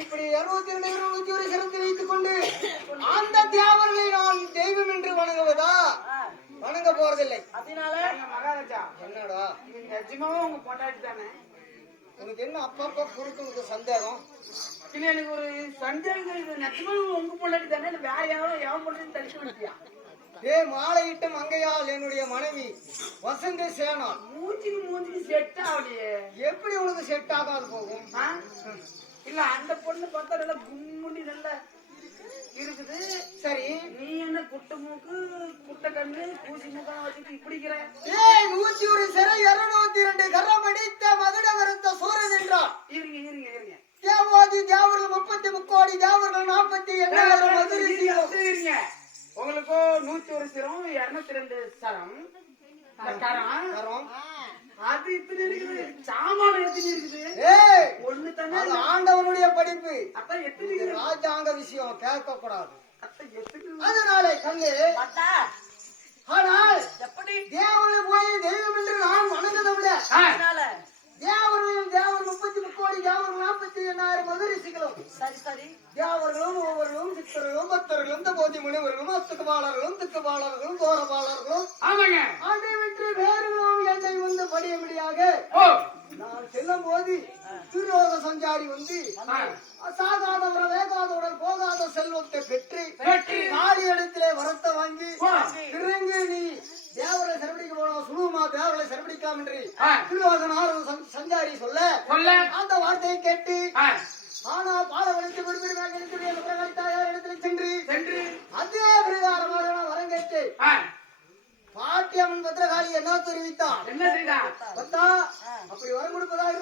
இப்படி 221 சிறந்து வைத்துக் கொண்டு அந்த தேவர்களை நான் தெய்வம் என்று வணங்குவதா? வணங்க போறதில்லை. அதனால மகாராஜா என்னடா நிஜமாவும் உங்க பொண்டாட்டி தானே? உனக்கு என்ன அப்பப்ப குறுக்கு சந்தேகம்? இல்ல எனக்கு ஒரு சந்தேகம். இது நிஜமாவும் உங்க பொண்டாட்டி தானே? இல்ல வேற யாரும் எவன் பொண்டாட்டி தடுக்க முடியா? மாலையிட்ட மங்கையால் என்னுடைய மனைவி வசந்த சேனாள். மூஞ்சிக்கு செட் ஆகலையே. எப்படி உனக்கு செட் ஆகாது போகும்? இல்ல அந்த பொண்ணு பார்த்தா நல்லா கும்முண்டி நல்லா இருக்குது. சரி, நீ என்ன குட்டை மூக்கு குட்டை கண்ணு பூசி மூக்கா வச்சுட்டு இப்படிக்கிற? 101 சிறை 202 கரம் அடித்த மகுட வருத்த சூரன் என்றார். இருங்க தேவாதி தேவர்கள் 33 கோடி தேவர்கள் 48 உங்களுக்கு 101 சிரம் 202 சரம் கரம். அது இத்தனை இருக்குது. சாமான எத்தனை இருக்குது? ஒண்ணு தானே. ஆண்டவனுடைய படிப்பு. அப்ப எத்தனை ராஜாங்க விஷயம் கேட்க கூடாது. எத்தனை? அதனாலே கண்ணு. ஆனால் எப்படி தேவனை போய் தெய்வம் என்று நான் வணங்கதை விட தேவர்களையும் தேவர் 33 கோடி தேவர்கள் 48,000 மதுரிசிகளும் சரி தேவர்களும் ஒவ்வொருவரும் சித்தர்களும் பக்தர்களும் தபோதி முனிவர்களும் அஸ்தகபாலர்களும் திக்குபாலர்களும் கோரபாலர்களும் அதை விட்டு வேறுகளும் என்னை வந்து படியபடியாக நான் செல்லும் போது திருலோக சஞ்சாரி வந்து சாகாதவரை வேகாதவுடன் போகாத செல்வத்தை பெற்று நாடி இடத்திலே வரத்தை வாங்கி திருங்கு நீ தேவரை சிறப்பிடிக்க போனோம் சுழுமா தேவரை சிறப்பிடிக்கலாம் என்று திருலோக சஞ்சாரி சொல்ல அந்த வார்த்தையை கேட்டு ஆனால் பால வலித்து தாயார் இடத்துல சென்று அதே பிரகாரமாக நான் வரம் கேட்டு பாட்டியம்மன் பத்திரகாளி என்ன தெரிவித்தான்? என்ன செய்தா? அப்படி வரம் கொடுப்பதாக